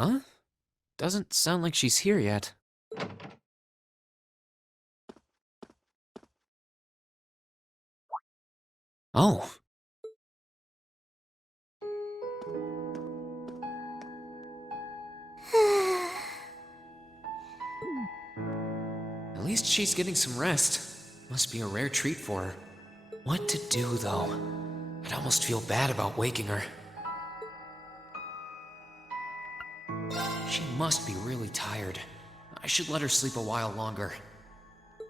Huh? Doesn't sound like she's here yet. Oh. At least she's getting some rest. Must be a rare treat for her. What to do, though? I'd almost feel bad about waking her. She must be really tired. I should let her sleep a while longer.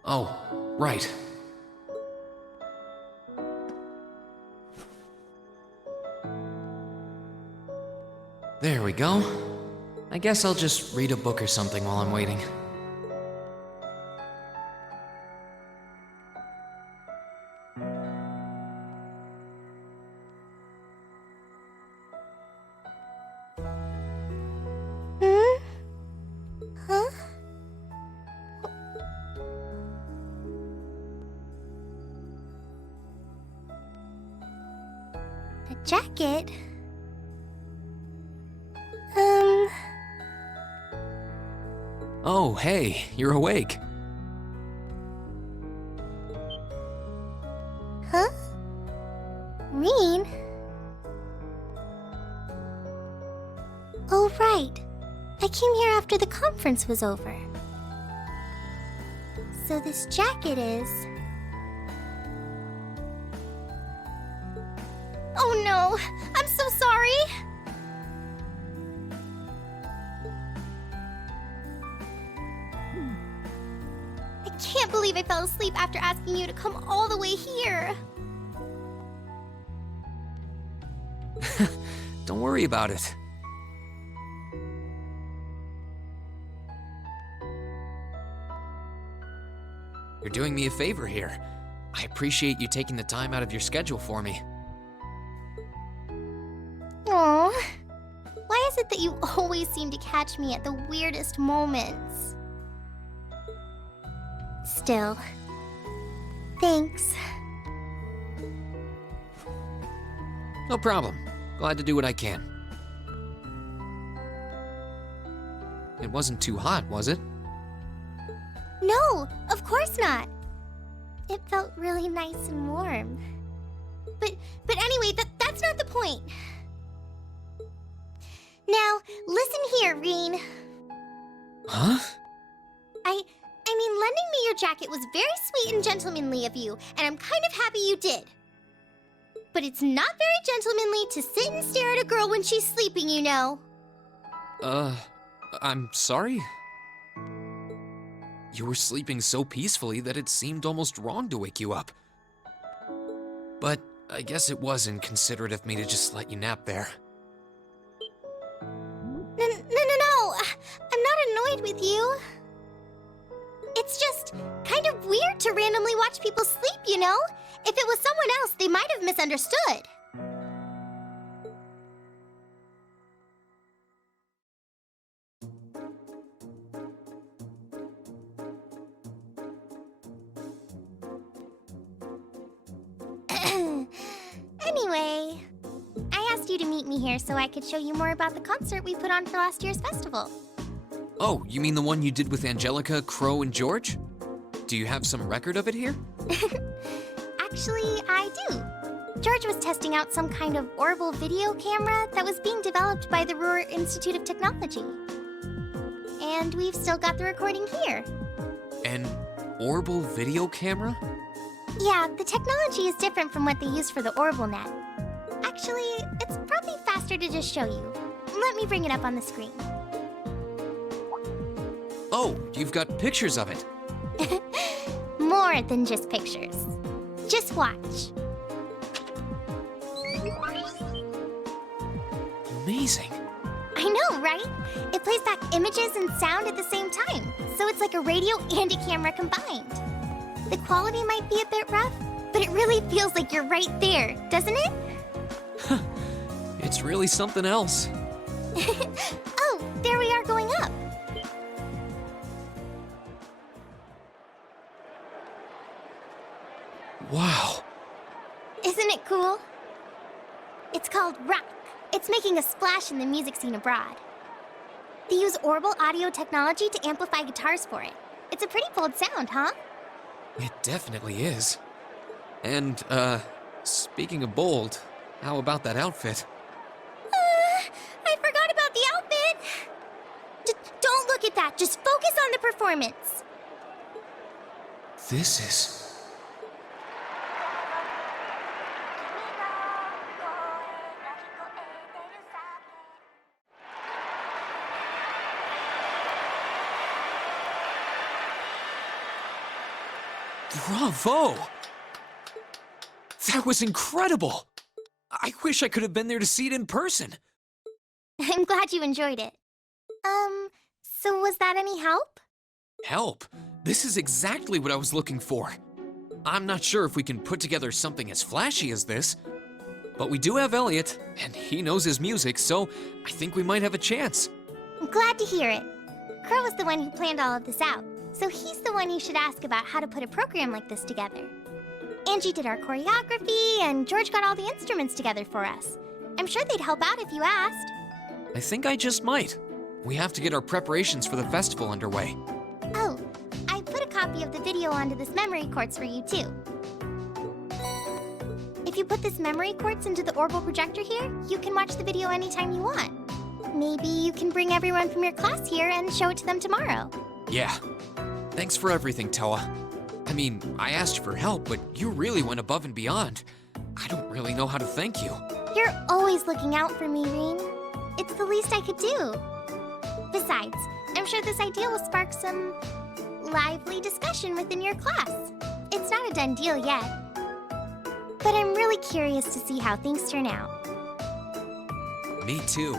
Oh, right. There we go. I guess I'll just read a book or something while I'm waiting. Hmm? Huh? A jacket? Oh, hey, you're awake. Huh? Rean? Oh, right. I came here after the conference was over. So this jacket is... Oh no! I'm so sorry! I can't believe I fell asleep after asking you to come all the way here. Don't worry about it. You're doing me a favor here. I appreciate you taking the time out of your schedule for me. Aw. Why is it that you always seem to catch me at the weirdest moments? Still, thanks. No problem. Glad to do what I can. It wasn't too hot, was it? No, of course not. It felt really nice and warm. But anyway, that's not the point. Now, listen here, Rean. Huh? I mean, lending me your jacket was very sweet and gentlemanly of you, and I'm kind of happy you did. But it's not very gentlemanly to sit and stare at a girl when she's sleeping, you know. I'm sorry? You were sleeping so peacefully that it seemed almost wrong to wake you up. But I guess it was inconsiderate of me to just let you nap there. No. I'm not annoyed with you. It's just kind of weird to randomly watch people sleep, you know? If it was someone else, they might have misunderstood. Anyway, I asked you to meet me here so I could show you more about the concert we put on for last year's festival. Oh, you mean the one you did with Angelica, Crow, and George? Do you have some record of it here? Actually, I do. George was testing out some kind of orbital video camera that was being developed by the Ruhr Institute of Technology. And we've still got the recording here. An orbital video camera? Yeah, the technology is different from what they use for the OrbitalNet. Actually, it's probably faster to just show you. Let me bring it up on the screen. Oh, you've got pictures of it. More than just pictures. Just watch. Amazing. I know, right? It plays back images and sound at the same time, so it's like a radio and a camera combined. The quality might be a bit rough, but it really feels like you're right there, doesn't it? It's really something else. Oh, there we are going up. Wow. Isn't it cool? It's called Rock. It's making a splash in the music scene abroad. They use Orbital audio technology to amplify guitars for it. It's a pretty bold sound, huh? It definitely is. And, speaking of bold, how about that outfit? I forgot about the outfit! Don't look at that, just focus on the performance. This is... Bravo! That was incredible! I wish I could have been there to see it in person. I'm glad you enjoyed it. So was that any help? Help? This is exactly what I was looking for. I'm not sure if we can put together something as flashy as this, but we do have Elliot, and he knows his music, so I think we might have a chance. I'm glad to hear it. Crow was the one who planned all of this out, so he's the one you should ask about how to put a program like this together. Angie did our choreography, and George got all the instruments together for us. I'm sure they'd help out if you asked. I think I just might. We have to get our preparations for the festival underway. Oh, I put a copy of the video onto this memory quartz for you, too. If you put this memory quartz into the Orbital projector here, you can watch the video anytime you want. Maybe you can bring everyone from your class here and show it to them tomorrow. Yeah. Thanks for everything, Toa. I mean, I asked you for help, but you really went above and beyond. I don't really know how to thank you. You're always looking out for me, Rean. It's the least I could do. Besides, I'm sure this idea will spark some lively discussion within your class. It's not a done deal yet. But I'm really curious to see how things turn out. Me too.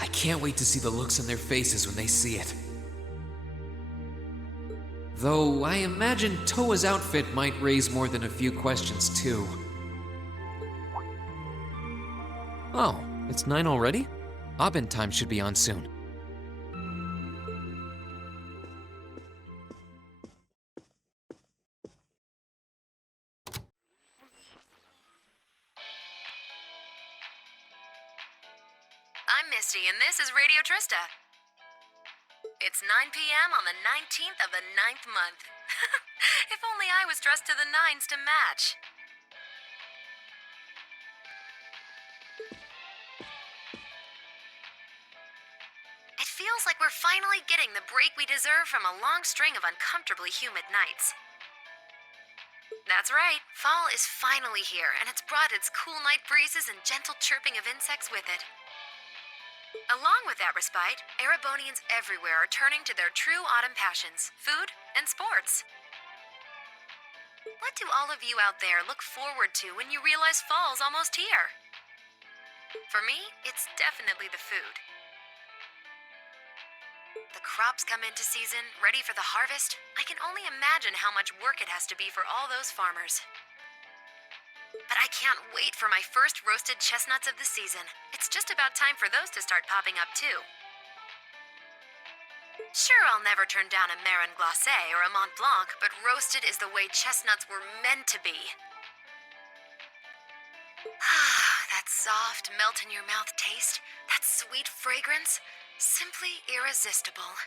I can't wait to see the looks on their faces when they see it. Though I imagine Toa's outfit might raise more than a few questions too. Oh, it's 9 already? Abend time should be on soon. I'm Misty, and this is Radio Trista. It's 9 p.m. on the 19th of the 9th month. If only I was dressed to the nines to match. It feels like we're finally getting the break we deserve from a long string of uncomfortably humid nights. That's right, fall is finally here, and it's brought its cool night breezes and gentle chirping of insects with it. Along with that respite, Erebonians everywhere are turning to their true autumn passions, food and sports. What do all of you out there look forward to when you realize fall's almost here? For me, it's definitely the food. The crops come into season, ready for the harvest. I can only imagine how much work it has to be for all those farmers. But I can't wait for my first roasted chestnuts of the season. It's just about time for those to start popping up too. Sure, I'll never turn down a Marron Glacé or a Mont Blanc, but roasted is the way chestnuts were meant to be. That soft, melt-in-your-mouth taste, that sweet fragrance, simply irresistible.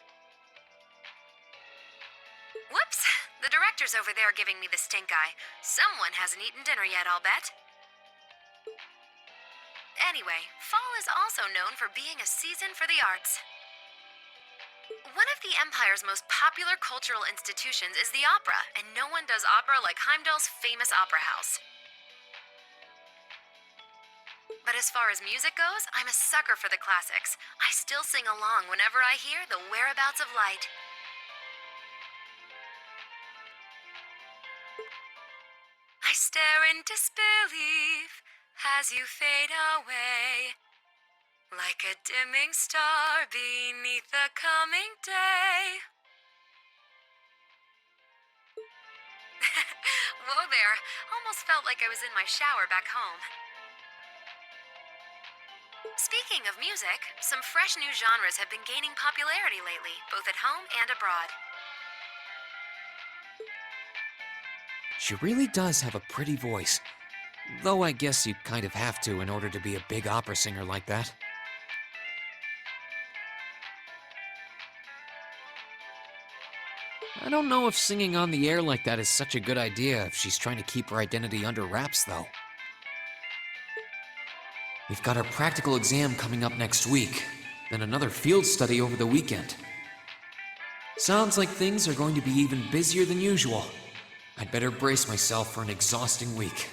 Whoops! The director's over there giving me the stink eye. Someone hasn't eaten dinner yet, I'll bet. Anyway, fall is also known for being a season for the arts. One of the Empire's most popular cultural institutions is the opera, and no one does opera like Heimdall's famous opera house. But as far as music goes, I'm a sucker for the classics. I still sing along whenever I hear The Whereabouts of Light. I stare in disbelief as you fade away, like a dimming star beneath the coming day. Whoa there, almost felt like I was in my shower back home. Speaking of music, some fresh new genres have been gaining popularity lately, both at home and abroad. She really does have a pretty voice. Though I guess you kind of have to in order to be a big opera singer like that. I don't know if singing on the air like that is such a good idea if she's trying to keep her identity under wraps, though. We've got our practical exam coming up next week. then another field study over the weekend. Sounds like things are going to be even busier than usual. I'd better brace myself for an exhausting week.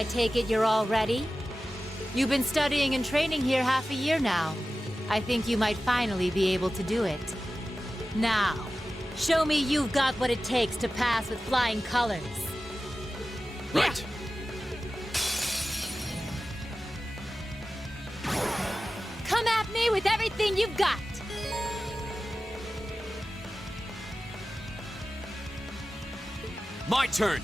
I take it you're all ready? You've been studying and training here half a year now. I think you might finally be able to do it. Now, show me you've got what it takes to pass with flying colors. Right. Come at me with everything you've got! My turn.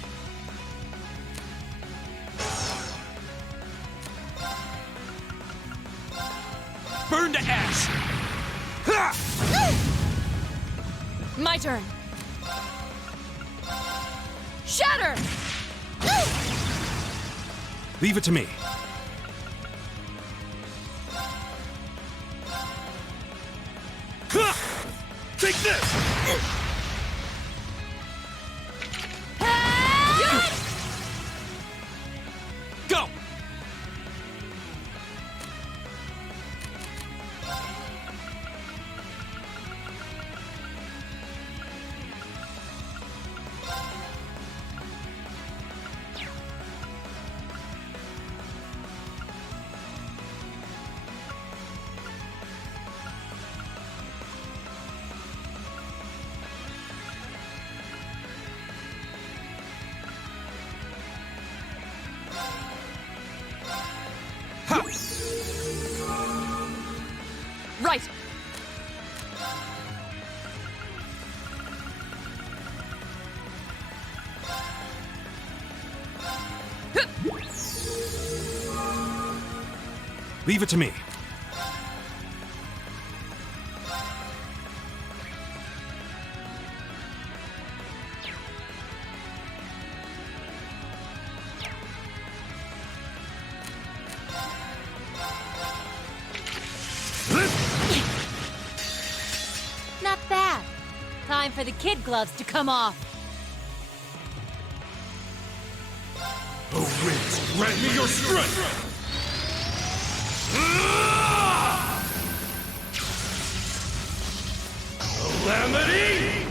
Burn to ash. Ha! My turn. Shatter! Leave it to me. Take this! Go! Right! Leave it to me. Not bad. Time for the kid gloves to come off. Oh, winds, grant me your strength! Calamity!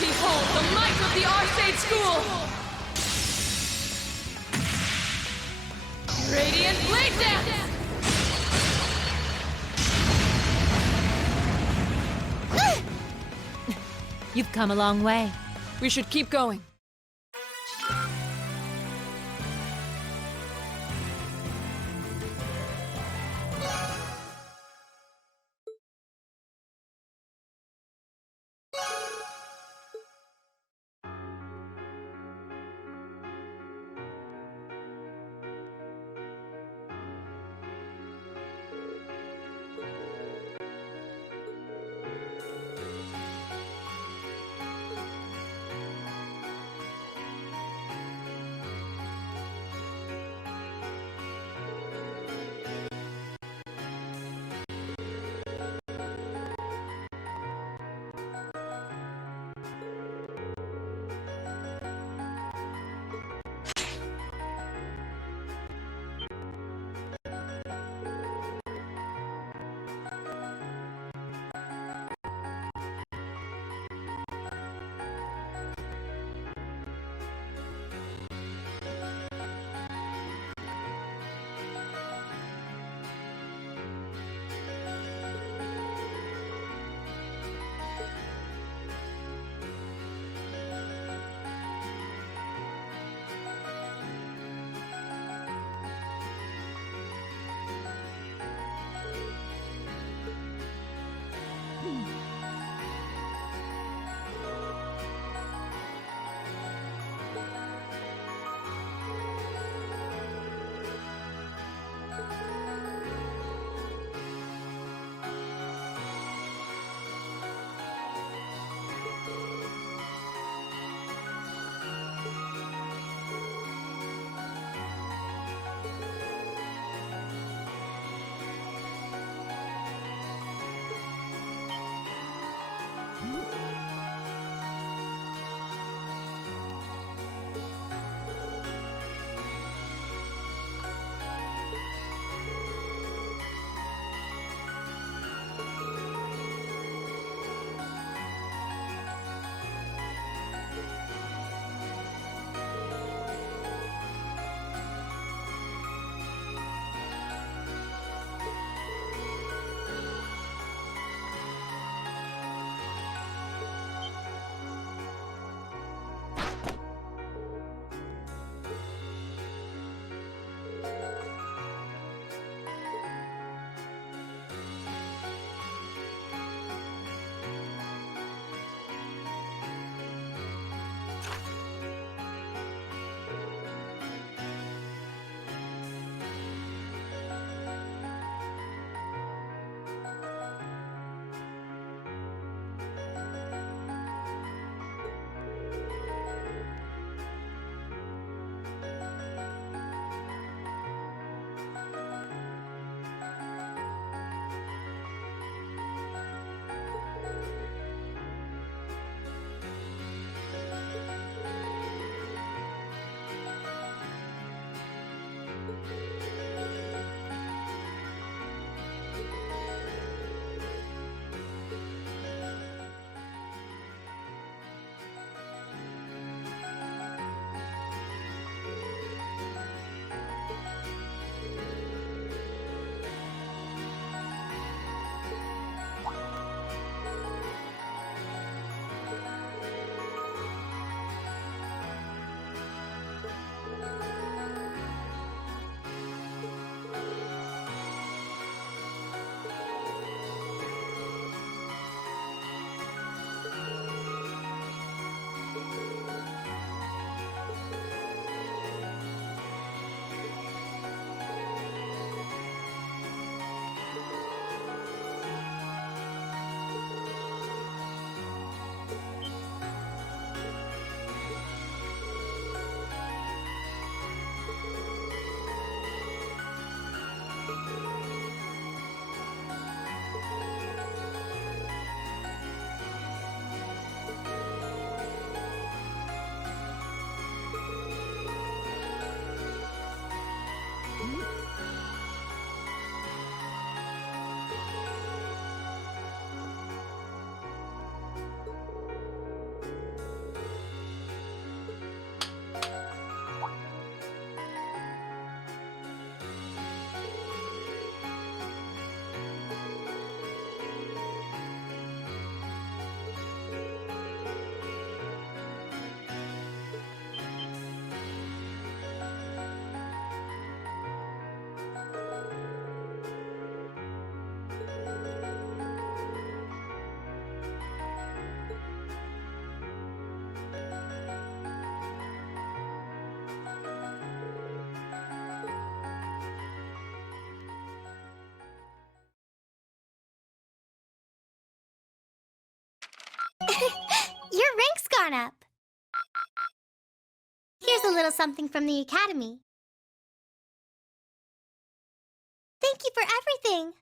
Behold the might of the Arcade School! Radiant Blade Dance! You've come a long way. We should keep going. Your rank's gone up. Here's a little something from the Academy. Thank you for everything.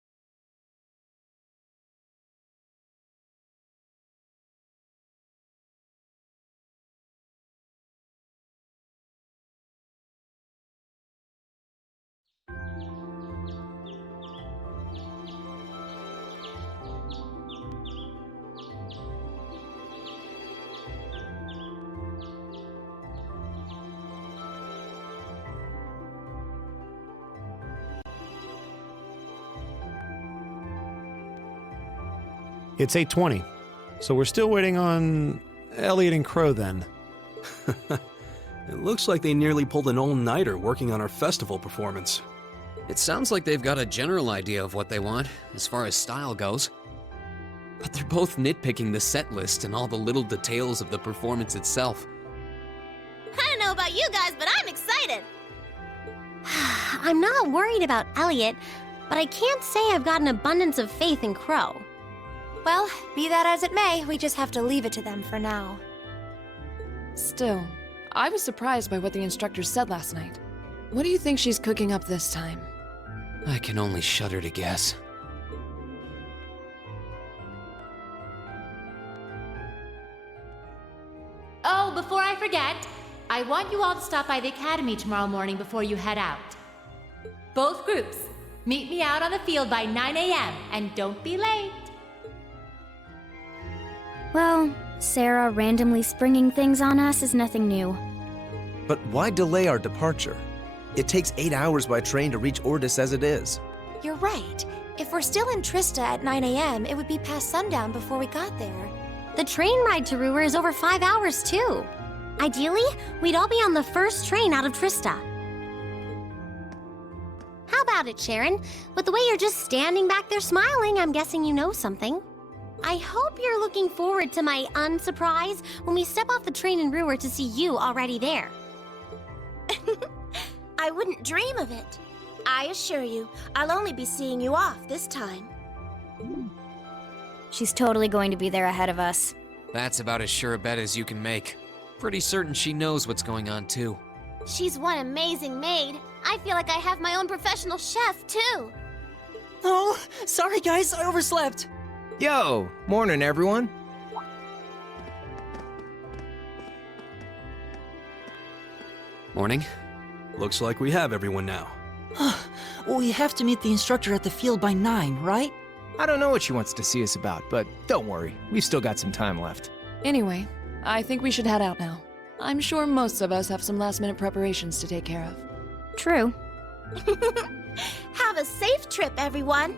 It's 8:20, so we're still waiting on Elliot and Crow then. It looks like they nearly pulled an all-nighter working on our festival performance. It sounds like they've got a general idea of what they want, as far as style goes. But they're both nitpicking the set list and all the little details of the performance itself. I don't know about you guys, but I'm excited. I'm not worried about Elliot, but I can't say I've got an abundance of faith in Crow. Well, be that as it may, we just have to leave it to them for now. Still, I was surprised by what the instructor said last night. What do you think she's cooking up this time? I can only shudder to guess. Oh, before I forget, I want you all to stop by the Academy tomorrow morning before you head out. Both groups, meet me out on the field by 9 a.m. and don't be late. Well, Sarah randomly springing things on us is nothing new. But why delay our departure? It takes 8 hours by train to reach Ordis as it is. You're right. If we're still in Trista at 9 a.m., it would be past sundown before we got there. The train ride to Ruhr is over 5 hours, too. Ideally, we'd all be on the first train out of Trista. How about it, Sharon? With the way you're just standing back there smiling, I'm guessing you know something. I hope you're looking forward to my unsurprise when we step off the train in Ruhr to see you already there. I wouldn't dream of it. I assure you, I'll only be seeing you off this time. She's totally going to be there ahead of us. That's about as sure a bet as you can make. Pretty certain she knows what's going on, too. She's one amazing maid. I feel like I have my own professional chef, too. Oh, sorry guys, I overslept. Yo, morning everyone. Morning. Looks like we have everyone now. We have to meet the instructor at the field by 9, right? I don't know what she wants to see us about, but don't worry, we've still got some time left. Anyway, I think we should head out now. I'm sure most of us have some last-minute preparations to take care of. True. Have a safe trip, everyone.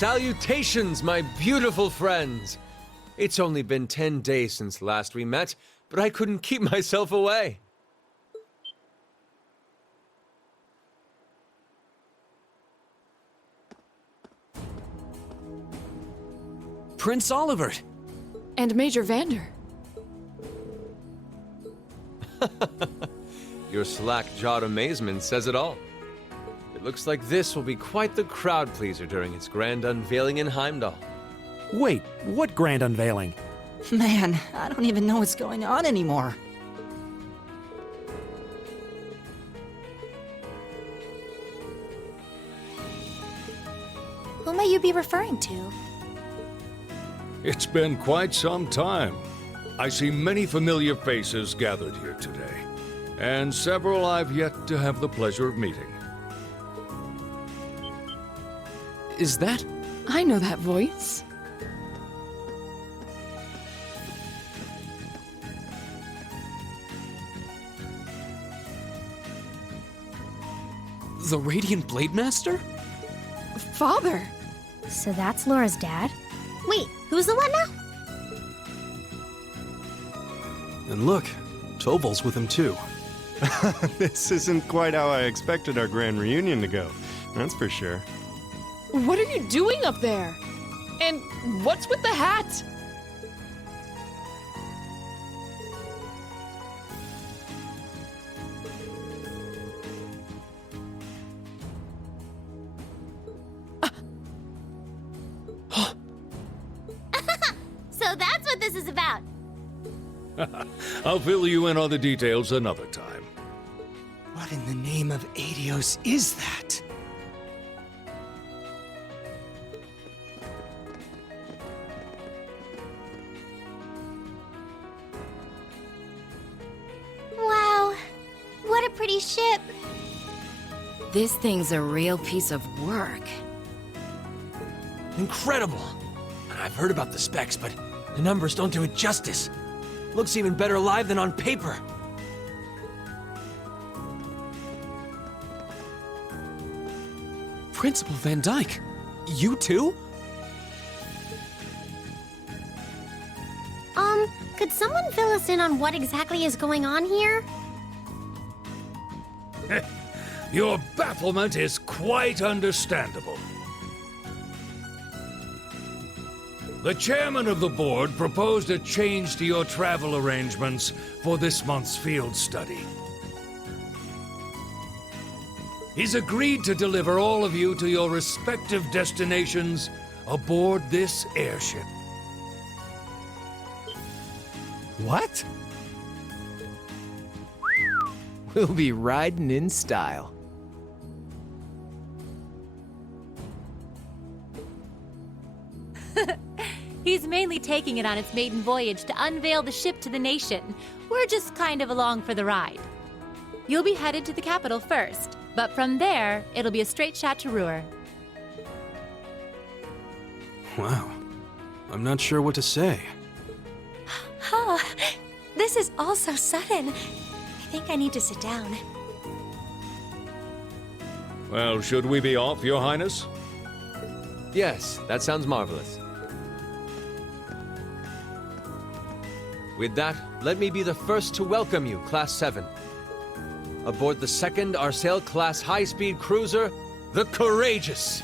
Salutations, my beautiful friends! It's only been 10 days since last we met, but I couldn't keep myself away. Prince Olivert! And Major Vander. Your slack-jawed amazement says it all. It looks like this will be quite the crowd pleaser during its grand unveiling in Heimdall. Wait, what grand unveiling? Man, I don't even know what's going on anymore. Who may you be referring to? It's been quite some time. I see many familiar faces gathered here today, and several I've yet to have the pleasure of meeting. Is that? I know that voice. The Radiant Blade Master? Father! So that's Laura's dad? Wait, who's the one now? And look, Toval's with him too. This isn't quite how I expected our grand reunion to go, that's for sure. What are you doing up there? And what's with the hat? So that's what this is about. I'll fill you in on the details another time. What in the name of Adios is that? Wow, what a pretty ship. This thing's a real piece of work. Incredible! I've heard about the specs, but the numbers don't do it justice. Looks even better live than on paper. Principal Van Dyke, you too? Could someone fill us in on what exactly is going on here? Your bafflement is quite understandable. The chairman of the board proposed a change to your travel arrangements for this month's field study. He's agreed to deliver all of you to your respective destinations aboard this airship. What? We'll be riding in style. He's mainly taking it on its maiden voyage to unveil the ship to the nation. We're just kind of along for the ride. You'll be headed to the capital first, but from there, it'll be a straight shot to Ruhr. Wow. I'm not sure what to say. Huh. This is all so sudden. I think I need to sit down. Well, should we be off, Your Highness? Yes, that sounds marvelous. With that, let me be the first to welcome you, Class 7. Aboard the second Arcel-class high-speed cruiser, the Courageous.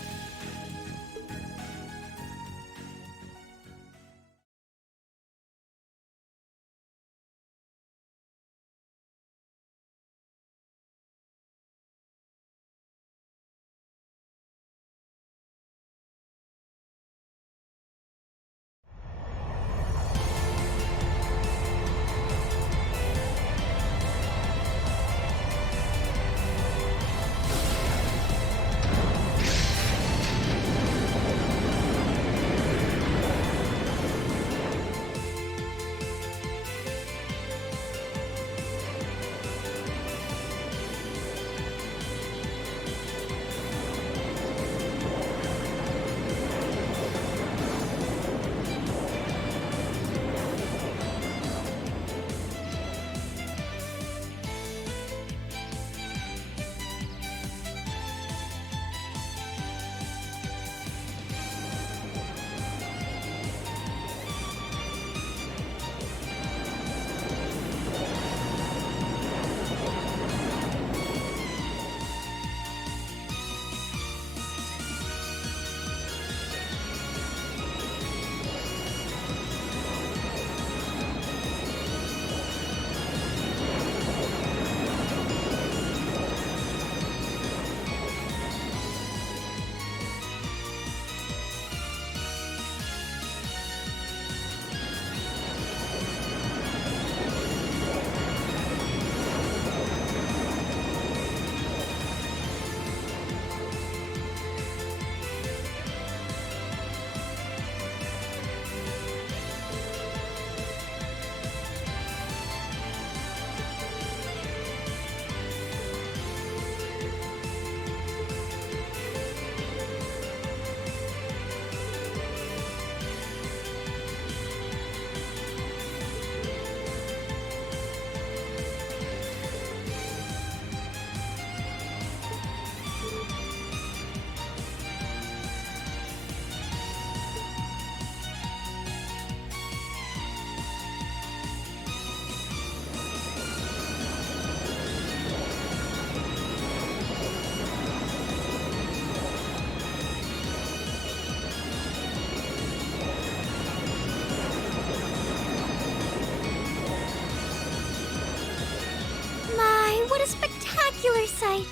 What a spectacular sight!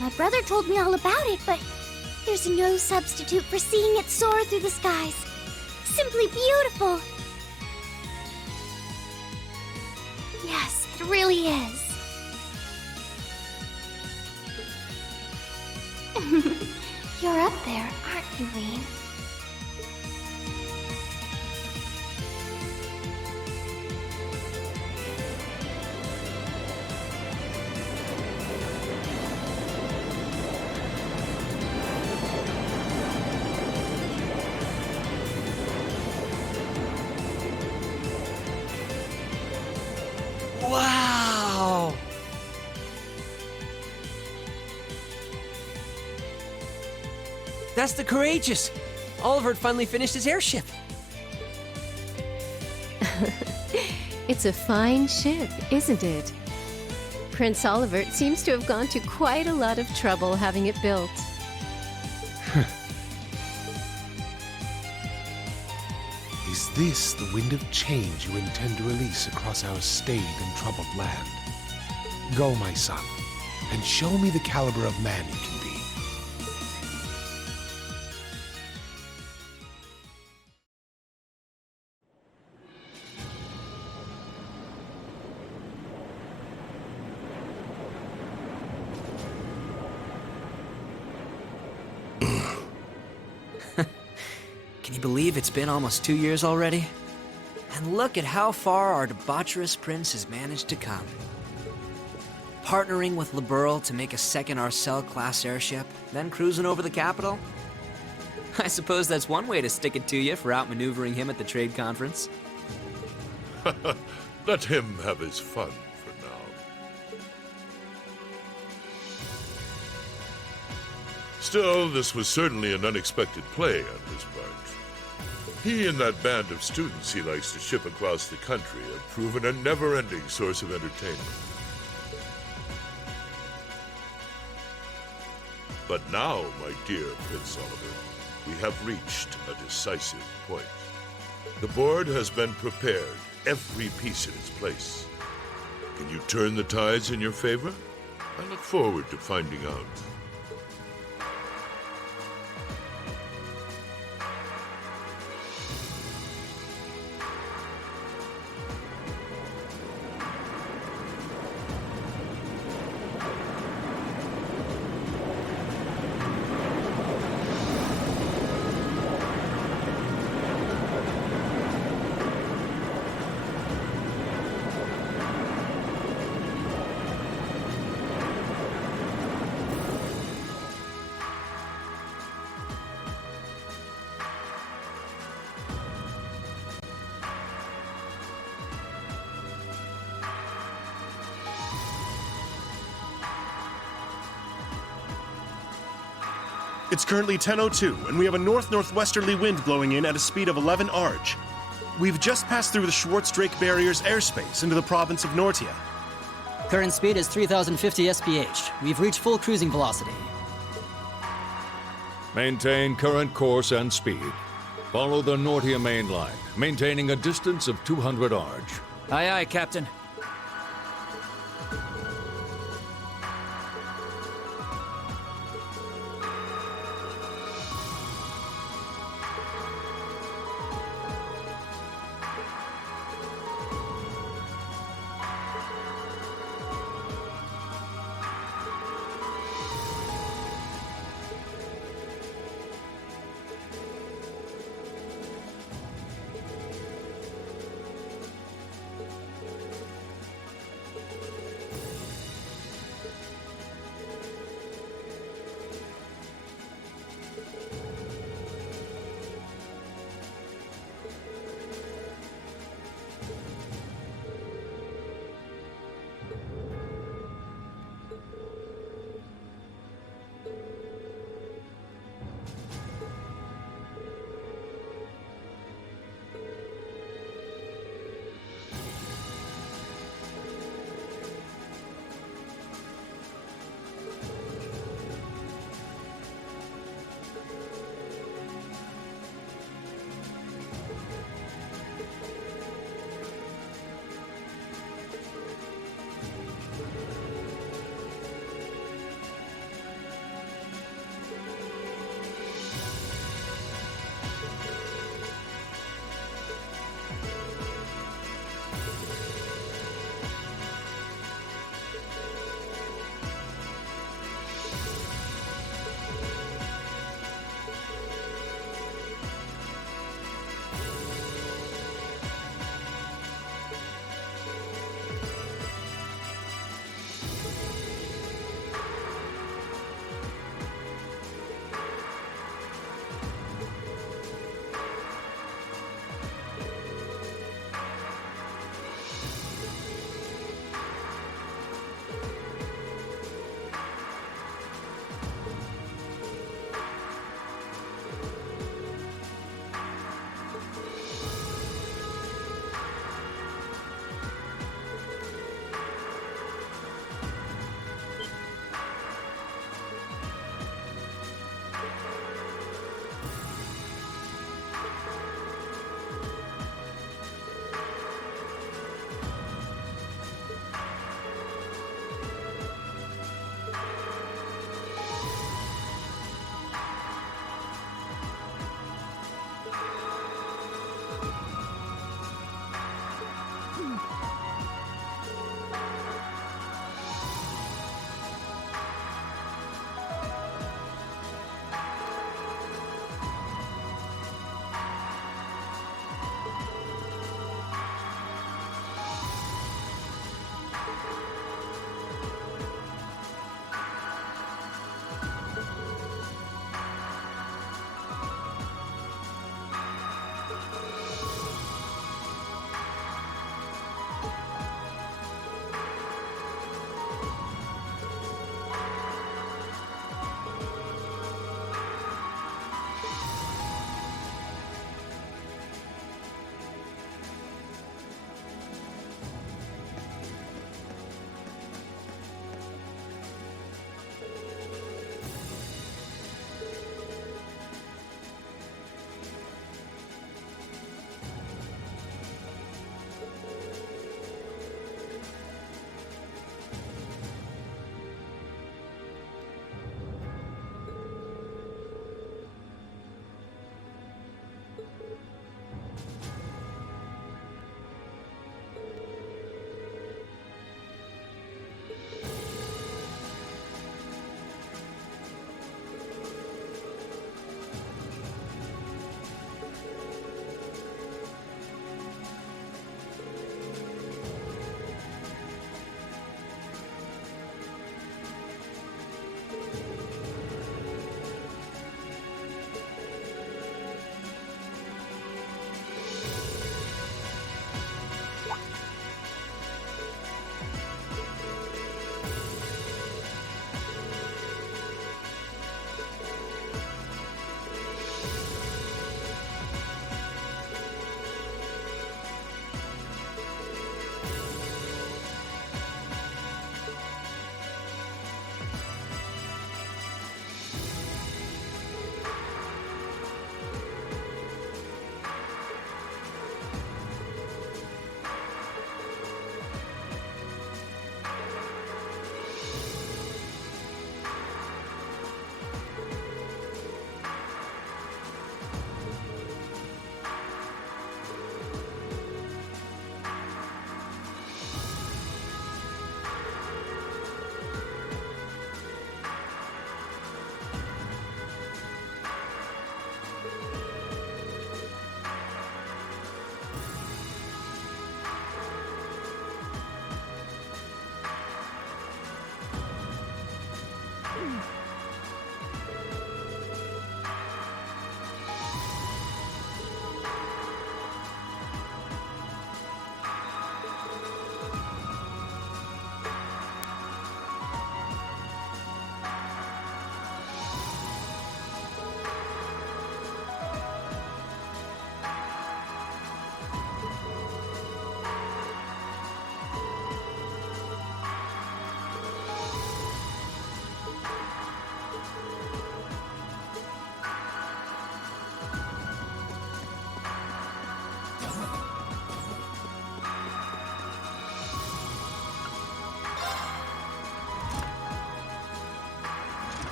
My brother told me all about it, but there's no substitute for seeing it soar through the skies. Simply beautiful! Yes, it really is. You're up there, aren't you, Rean? Wow! That's the Courageous! Oliver had finally finished his airship. It's a fine ship, isn't it? Prince Oliver seems to have gone to quite a lot of trouble having it built. Is this the wind of change you intend to release across our staid and troubled land? Go, my son, and show me the caliber of man you can be. Can you believe it's been almost 2 years already? And look at how far our debaucherous prince has managed to come. Partnering with Liberl to make a second Arcel-class airship, then cruising over the capital? I suppose that's one way to stick it to you for outmaneuvering him at the trade conference. Let him have his fun for now. Still, this was certainly an unexpected play on his part. He and that band of students he likes to ship across the country have proven a never-ending source of entertainment. But now, my dear Prince Oliver, we have reached a decisive point. The board has been prepared, every piece in its place. Can you turn the tides in your favor? I look forward to finding out. It's currently 10:02, and we have a north-northwesterly wind blowing in at a speed of 11 Arj. We've just passed through the Schwartz-Drake Barrier's airspace into the province of Nortia. Current speed is 3,050 SPH. We've reached full cruising velocity. Maintain current course and speed. Follow the Nortia main line, maintaining a distance of 200 Arj. Aye, aye, Captain.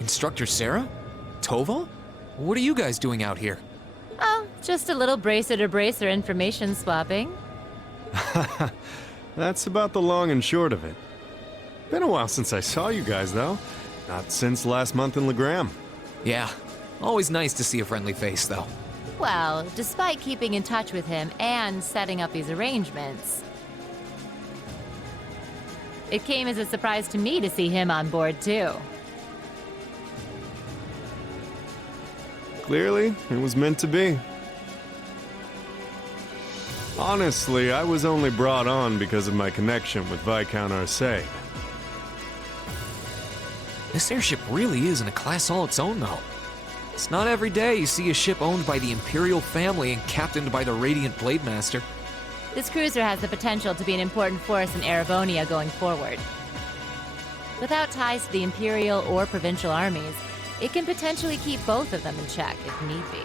Instructor Sarah? Tova? What are you guys doing out here? Oh, just a little bracer-to-bracer information swapping. That's about the long and short of it. Been a while since I saw you guys, though. Not since last month in Legram. Yeah, always nice to see a friendly face, though. Well, despite keeping in touch with him and setting up these arrangements, it came as a surprise to me to see him on board, too. Clearly, it was meant to be. Honestly, I was only brought on because of my connection with Viscount Arcade. This airship really is in a class all its own, though. It's not every day you see a ship owned by the Imperial family and captained by the Radiant Blade Master. This cruiser has the potential to be an important force in Erebonia going forward. Without ties to the Imperial or Provincial armies, it can potentially keep both of them in check if need be.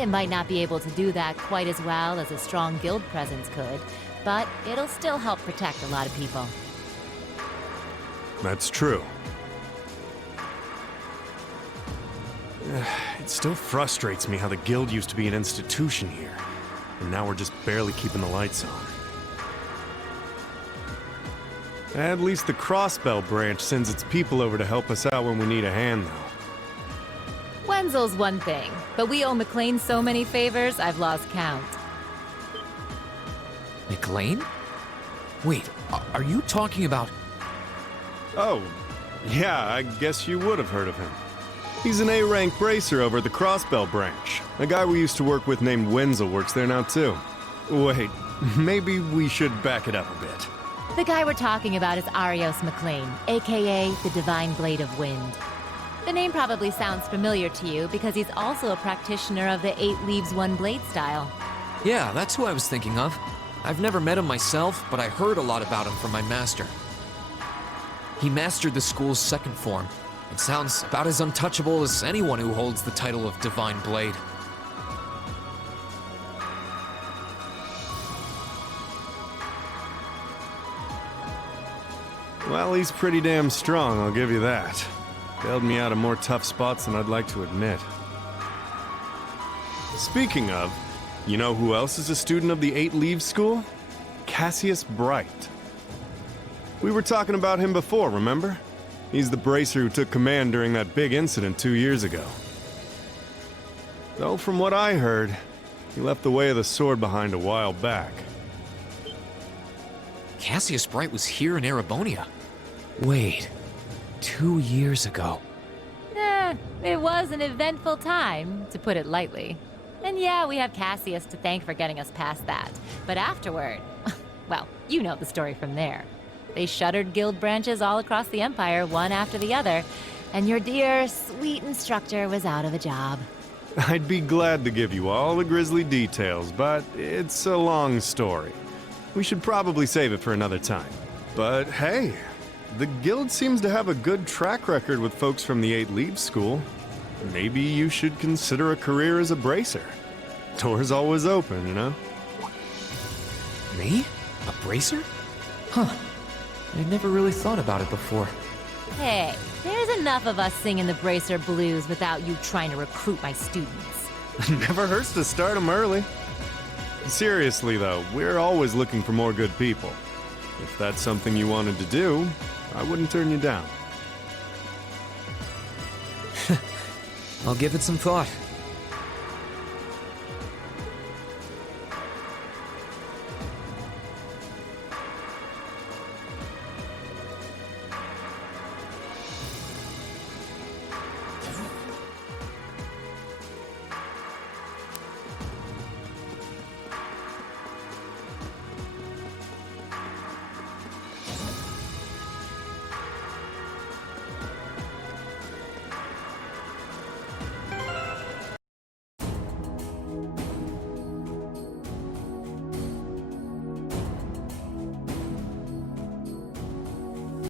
It might not be able to do that quite as well as a strong guild presence could, but it'll still help protect a lot of people. That's true. It still frustrates me how the guild used to be an institution here, and now we're just barely keeping the lights on. At least the Crossbell branch sends its people over to help us out when we need a hand, though. Wenzel's one thing, but we owe McLean so many favors, I've lost count. McLean? Wait, are you talking about... Oh, yeah, I guess you would have heard of him. He's an A-rank bracer over at the Crossbell branch. A guy we used to work with named Wenzel works there now, too. Wait, maybe we should back it up a bit. The guy we're talking about is Arios McLean, aka the Divine Blade of Wind. The name probably sounds familiar to you because he's also a practitioner of the 8 Leaves 1 Blade style. Yeah, that's who I was thinking of. I've never met him myself, but I heard a lot about him from my master. He mastered the school's second form, and sounds about as untouchable as anyone who holds the title of Divine Blade. Well, he's pretty damn strong, I'll give you that. Bailed me out of more tough spots than I'd like to admit. Speaking of, you know who else is a student of the 8 Leaves School? Cassius Bright. We were talking about him before, remember? He's the bracer who took command during that big incident 2 years ago. Though from what I heard, he left the way of the sword behind a while back. Cassius Bright was here in Erebonia. Wait, 2 years ago. It was an eventful time, to put it lightly. And yeah, we have Cassius to thank for getting us past that. But afterward, well, you know the story from there. They shuttered guild branches all across the Empire, one after the other, and your dear, sweet instructor was out of a job. I'd be glad to give you all the grisly details, but it's a long story. We should probably save it for another time. But hey, the guild seems to have a good track record with folks from the 8 Leaves School. Maybe you should consider a career as a bracer. Door's always open, you know? Me? A bracer? Huh. I never really thought about it before. Hey, there's enough of us singing the Bracer Blues without you trying to recruit my students. Never hurts to start them early. Seriously, though, we're always looking for more good people. If that's something you wanted to do, I wouldn't turn you down. I'll give it some thought.